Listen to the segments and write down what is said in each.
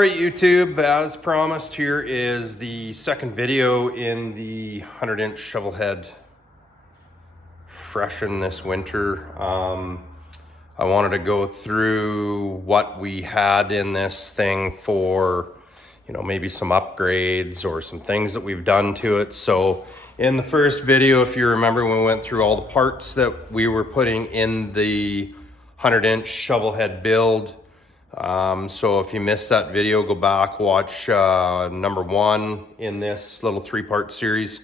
Alright YouTube, as promised, here is the second video in the 100-inch Shovelhead freshen this winter. I wanted to go through what we had in this thing for, maybe some upgrades or some things that we've done to it. So in the first video, if you remember, we went through all the parts that we were putting in the 100-inch Shovelhead build. So if you missed that video, go back, watch number 1 in this little 3-part series.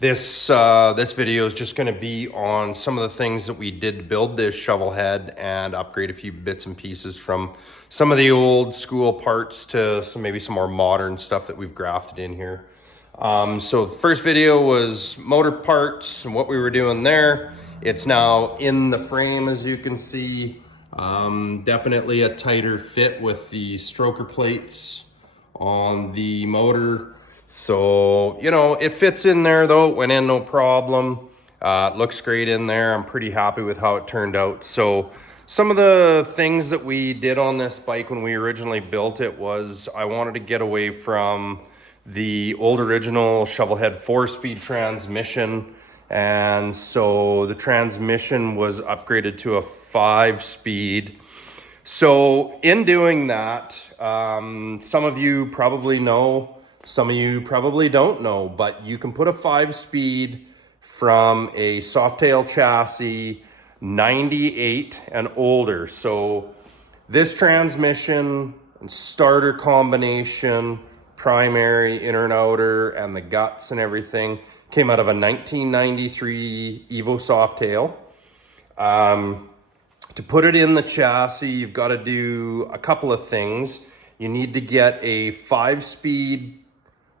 This video is just going to be on some of the things that we did to build this Shovelhead and upgrade a few bits and pieces from some of the old school parts to maybe some more modern stuff that we've grafted in here. So the first video was motor parts and what we were doing there. It's now in the frame, as you can see. Definitely a tighter fit with the stroker plates on the motor. So, it fits in there though. It went in no problem. It looks great in there. I'm pretty happy with how it turned out. So some of the things that we did on this bike when we originally built it was I wanted to get away from the old original Shovelhead 4-speed transmission. And so the transmission was upgraded to a 5-speed. So in doing that, some of you probably know, some of you probably don't know, but you can put a 5-speed from a Softail chassis 98 and older. So this transmission and starter combination, primary, inner and outer, and the guts and everything came out of a 1993 Evo Softail. To put it in the chassis, you've got to do a couple of things. You need to get a 5-speed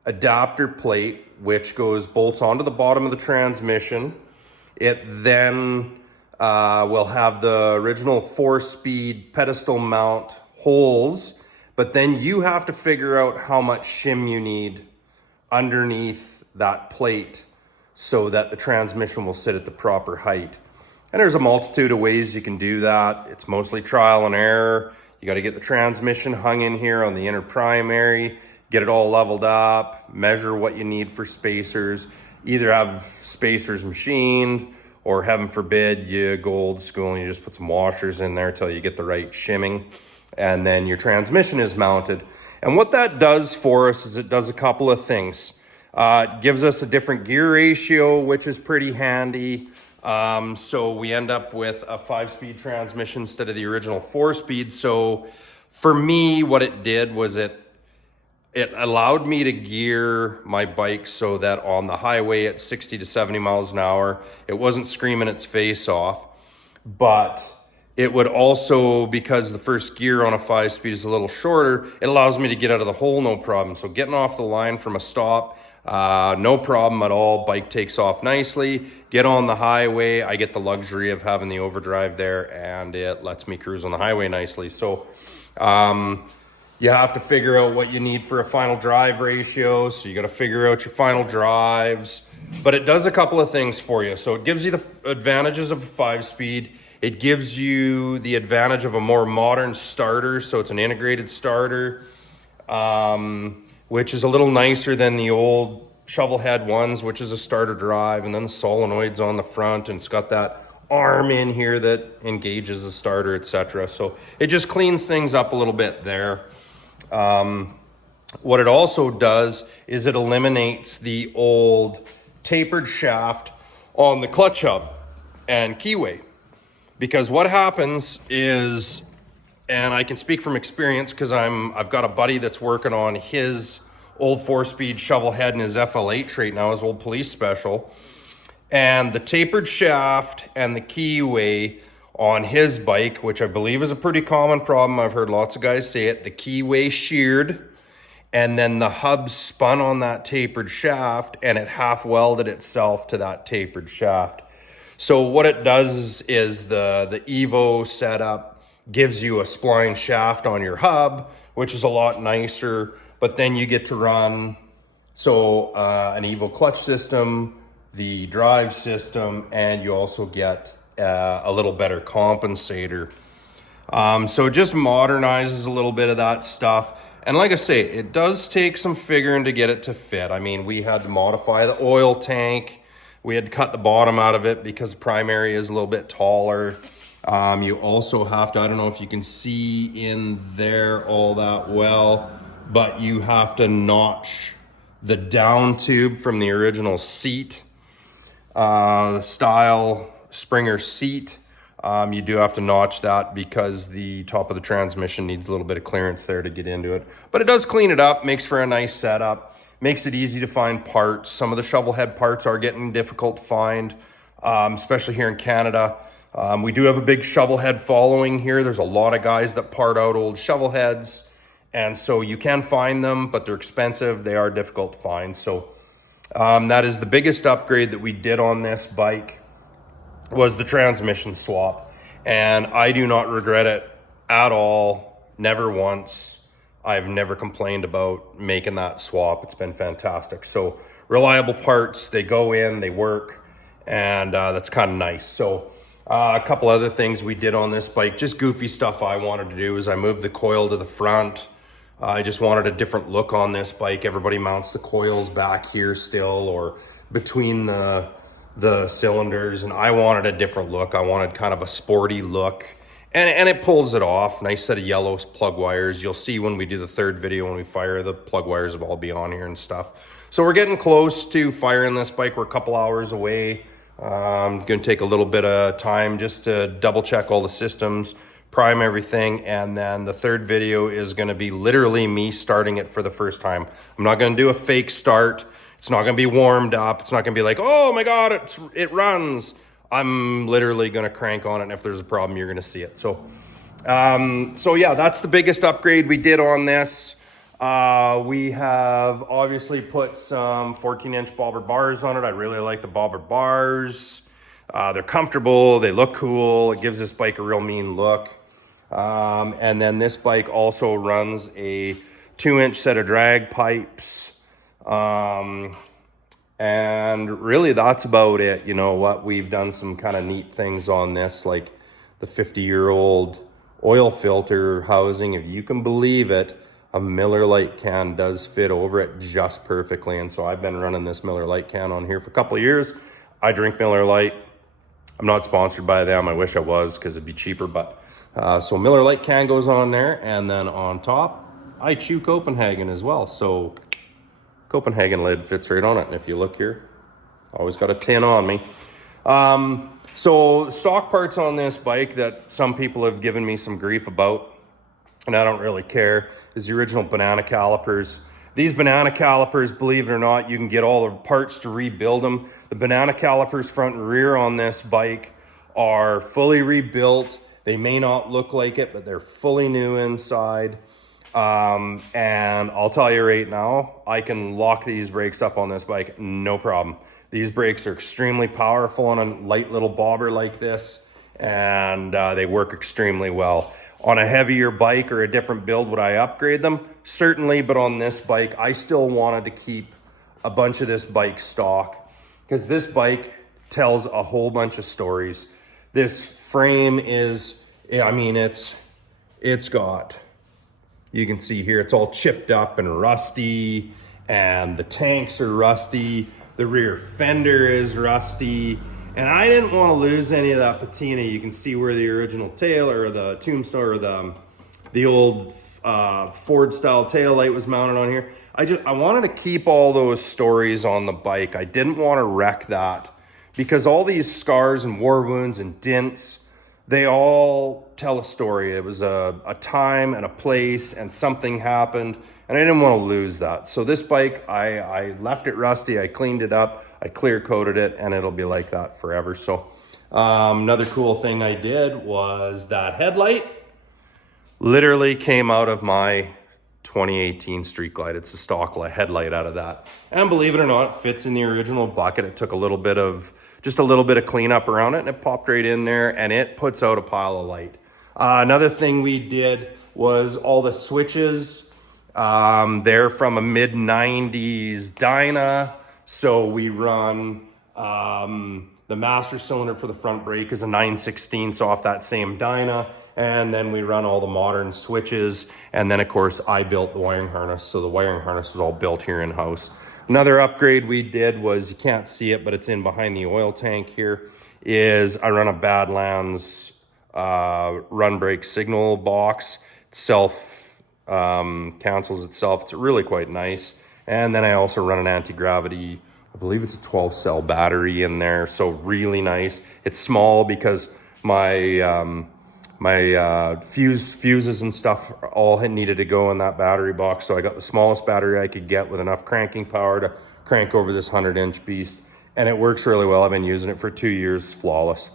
adapter plate, which bolts onto the bottom of the transmission. It then will have the original 4-speed pedestal mount holes, but then you have to figure out how much shim you need underneath that plate so that the transmission will sit at the proper height. And there's a multitude of ways you can do that. It's mostly trial and error. You got to get the transmission hung in here on the inner primary, get it all leveled up, measure what you need for spacers, either have spacers machined or, heaven forbid, you go old school and you just put some washers in there till you get the right shimming, and then your transmission is mounted. And what that does for us is it does a couple of things. It gives us a different gear ratio, which is pretty handy. So we end up with a 5-speed transmission instead of the original 4-speed. So for me, what it did was it allowed me to gear my bike so that on the highway at 60 to 70 miles an hour, it wasn't screaming its face off. But it would also, because the first gear on a 5-speed is a little shorter, it allows me to get out of the hole no problem. So getting off the line from a stop, no problem at all. Bike takes off nicely. Get on the highway, I get the luxury of having the overdrive there, and it lets me cruise on the highway nicely. So you have to figure out what you need for a final drive ratio. So you got to figure out your final drives, but it does a couple of things for you. So it gives you the advantages of a 5-speed. It gives you the advantage of a more modern starter. So it's an integrated starter, which is a little nicer than the old Shovelhead ones, which is a starter drive and then the solenoids on the front, and it's got that arm in here that engages the starter, etc. So it just cleans things up a little bit there. What it also does is it eliminates the old tapered shaft on the clutch hub and keyway. Because what happens is, and I can speak from experience because I've got a buddy that's working on his old 4-speed Shovelhead and his FL8 right now, his old police special. And the tapered shaft and the keyway on his bike, which I believe is a pretty common problem, I've heard lots of guys say it, the keyway sheared, and then the hub spun on that tapered shaft and it half welded itself to that tapered shaft. So what it does is the Evo setup gives you a spline shaft on your hub, which is a lot nicer, but then you get to run an Evo clutch system, the drive system, and you also get a little better compensator. So it just modernizes a little bit of that stuff. And like I say, it does take some figuring to get it to fit. I mean, we had to modify the oil tank. We had to cut the bottom out of it because the primary is a little bit taller. You also have to, I don't know if you can see in there all that well, but you have to notch the down tube from the original seat, style Springer seat. You do have to notch that because the top of the transmission needs a little bit of clearance there to get into it. But it does clean it up, makes for a nice setup, makes it easy to find parts. Some of the Shovelhead parts are getting difficult to find, especially here in Canada. We do have a big Shovelhead following here. There's a lot of guys that part out old Shovelheads. And so you can find them, but they're expensive. They are difficult to find. So that is the biggest upgrade that we did on this bike, was the transmission swap. And I do not regret it at all. Never once. I've never complained about making that swap. It's been fantastic. So reliable parts, they go in, they work, and that's kind of nice. So a couple other things we did on this bike, just goofy stuff I wanted to do, is I moved the coil to the front. I just wanted a different look on this bike. Everybody mounts the coils back here still, or between the cylinders, and I wanted a different look. I wanted kind of a sporty look, and it pulls it off. Nice set of yellow plug wires. You'll see when we do the third video, when we fire, the plug wires will all be on here and stuff. So we're getting close to firing this bike. We're a couple hours away. Gonna take a little bit of time just to double check all the systems, prime everything, and then the third video is gonna be literally me starting it for the first time. I'm not gonna do a fake start. It's not gonna be warmed up. It's not gonna be like, oh my God, it runs. I'm literally gonna crank on it, and if there's a problem, you're gonna see it. So yeah, that's the biggest upgrade we did on this. We have obviously put some 14-inch bobber bars on it. I really like the bobber bars. They're comfortable, they look cool. It gives this bike a real mean look. And then this bike also runs a 2-inch set of drag pipes. And really that's about it. You know what, we've done some kind of neat things on this, like the 50-year-old oil filter housing. If you can believe it, a Miller Lite can does fit over it just perfectly. And so I've been running this Miller Lite can on here for a couple of years. I drink Miller Lite. I'm not sponsored by them. I wish I was, because it'd be cheaper. But so Miller Lite can goes on there, and then on top I chew Copenhagen as well. So Copenhagen lid fits right on it. And if you look here, always got a tin on me. So stock parts on this bike that some people have given me some grief about, and I don't really care, is the original banana calipers. These banana calipers, believe it or not, you can get all the parts to rebuild them. The banana calipers front and rear on this bike are fully rebuilt. They may not look like it, but they're fully new inside. And I'll tell you right now, I can lock these brakes up on this bike, no problem. These brakes are extremely powerful on a light little bobber like this, and they work extremely well. On a heavier bike or a different build, would I upgrade them? Certainly, but on this bike, I still wanted to keep a bunch of this bike stock, because this bike tells a whole bunch of stories. This frame is, I mean, it's got, you can see here, it's all chipped up and rusty, and the tanks are rusty. The rear fender is rusty, and I didn't want to lose any of that patina. You can see where the original tail, or the tombstone, or the old Ford style tail light was mounted on here. I wanted to keep all those stories on the bike. I didn't want to wreck that, because all these scars and war wounds and dents, they all tell a story. It was a time and a place, and something happened, and I didn't want to lose that. So this bike, I left it rusty, I cleaned it up, I clear coated it, and it'll be like that forever. So another cool thing I did was that headlight literally came out of my 2018 Street Glide. It's a stock headlight out of that. And believe it or not, it fits in the original bucket. It took just a little bit of cleanup around it, and it popped right in there, and it puts out a pile of light. Another thing we did was all the switches. They're from a mid-90s Dyna. So we run the The master cylinder for the front brake is a 9/16 off that same dyna. And then we run all the modern switches. And then of course I built the wiring harness. So the wiring harness is all built here in house. Another upgrade we did was, you can't see it, but it's in behind the oil tank here, is I run a Badlands run brake signal box. Self cancels itself. It's really quite nice. And then I also run an anti-gravity, I believe it's a 12 cell battery in there. So really nice. It's small because my fuses and stuff all needed to go in that battery box. So I got the smallest battery I could get with enough cranking power to crank over this 100-inch beast. And it works really well. I've been using it for 2 years. It's flawless.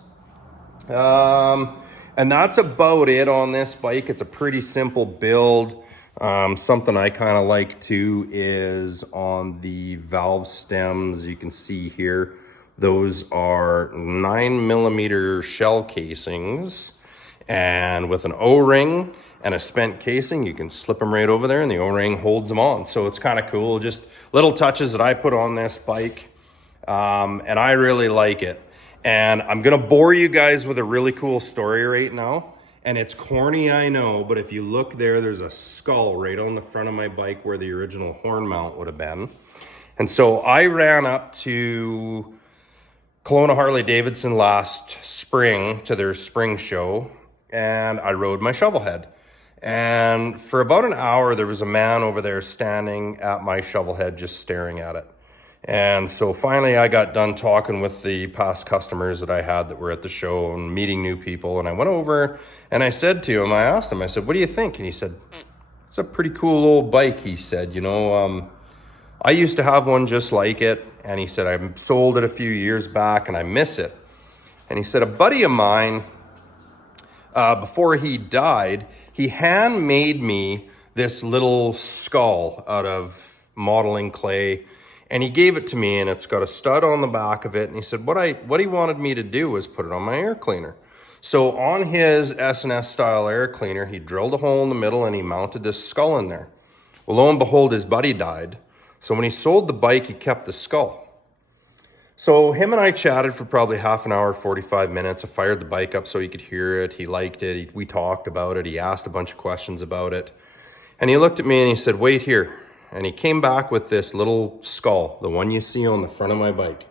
And that's about it on this bike. It's a pretty simple build. Something I kind of like too is on the valve stems. You can see here, those are 9mm shell casings, and with an O-ring and a spent casing, you can slip them right over there and the O-ring holds them on. So it's kind of cool. Just little touches that I put on this bike. And I really like it. And I'm going to bore you guys with a really cool story right now. And it's corny, I know, but if you look there, there's a skull right on the front of my bike where the original horn mount would have been. And so I ran up to Kelowna Harley-Davidson last spring to their spring show, and I rode my Shovelhead. And for about an hour, there was a man over there standing at my Shovelhead just staring at it. And so finally I got done talking with the past customers that I had that were at the show and meeting new people. And I went over and I said to him, I asked him, I said, what do you think? And he said, it's a pretty cool old bike. He said, you know, I used to have one just like it. And he said, I sold it a few years back and I miss it. And he said, a buddy of mine, before he died, he handmade me this little skull out of modeling clay. And he gave it to me, and it's got a stud on the back of it. And he said, what he wanted me to do was put it on my air cleaner. So on his S&S style air cleaner, he drilled a hole in the middle and he mounted this skull in there. Well, lo and behold, his buddy died. So when he sold the bike, he kept the skull. So him and I chatted for probably half an hour, 45 minutes. I fired the bike up so he could hear it. He liked it. We talked about it. He asked a bunch of questions about it. And he looked at me and he said, wait here. And he came back with this little skull, the one you see on the front of my bike.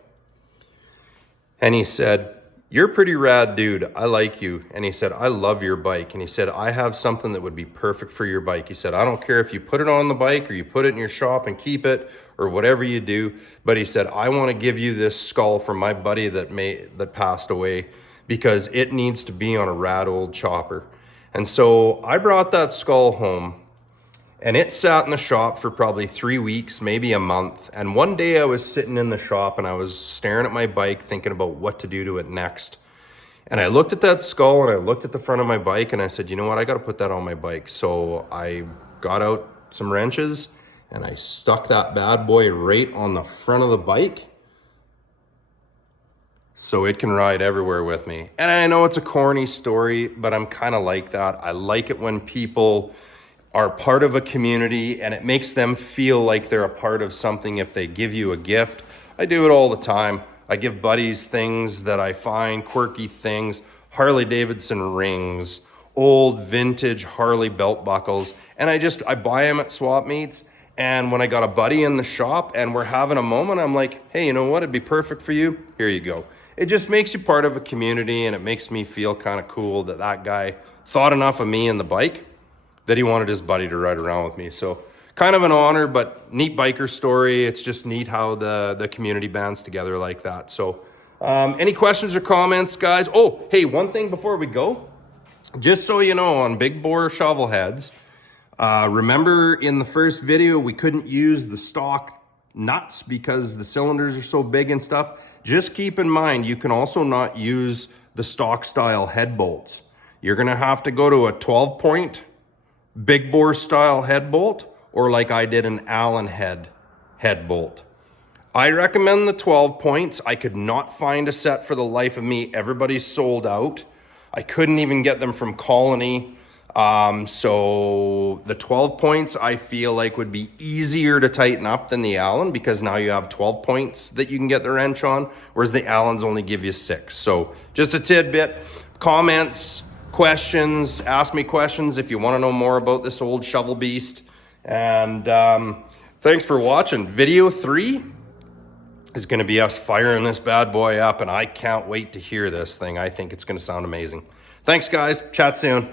And he said, you're a pretty rad dude. I like you. And he said, I love your bike. And he said, I have something that would be perfect for your bike. He said, I don't care if you put it on the bike or you put it in your shop and keep it or whatever you do. But he said, I want to give you this skull from my buddy that passed away because it needs to be on a rad old chopper. And so I brought that skull home. And it sat in the shop for probably 3 weeks, maybe a month. And one day I was sitting in the shop and I was staring at my bike thinking about what to do to it next. And I looked at that skull and I looked at the front of my bike and I said, you know what, I got to put that on my bike. So I got out some wrenches and I stuck that bad boy right on the front of the bike so it can ride everywhere with me. And I know it's a corny story, but I'm kind of like that. I like it when people are part of a community and it makes them feel like they're a part of something if they give you a gift. I do it all the time. I give buddies things that I find, quirky things, Harley Davidson rings, old vintage Harley belt buckles, and I buy them at swap meets. And when I got a buddy in the shop and we're having a moment, I'm like, hey, you know what? It'd be perfect for you. Here you go. It just makes you part of a community and it makes me feel kind of cool that guy thought enough of me and the bike that he wanted his buddy to ride around with me. So kind of an honor, but neat biker story. It's just neat how the community bands together like that. So any questions or comments, guys? Oh, hey, one thing before we go, just so you know, on big bore shovel heads, remember in the first video, we couldn't use the stock nuts because the cylinders are so big and stuff. Just keep in mind, you can also not use the stock style head bolts. You're gonna have to go to a 12-point big bore style head bolt, or like I did an Allen head bolt. I recommend the 12 points. I could not find a set for the life of me. Everybody's sold out. I couldn't even get them from Colony. So the 12 points I feel like would be easier to tighten up than the Allen, because now you have 12 points that you can get the wrench on, whereas the Allens only give you 6. So just a tidbit. Comments, questions, ask me questions if you want to know more about this old shovel beast. And thanks for watching. Video 3 is going to be us firing this bad boy up, and I can't wait to hear this thing. I think it's going to sound amazing. Thanks, guys. Chat soon.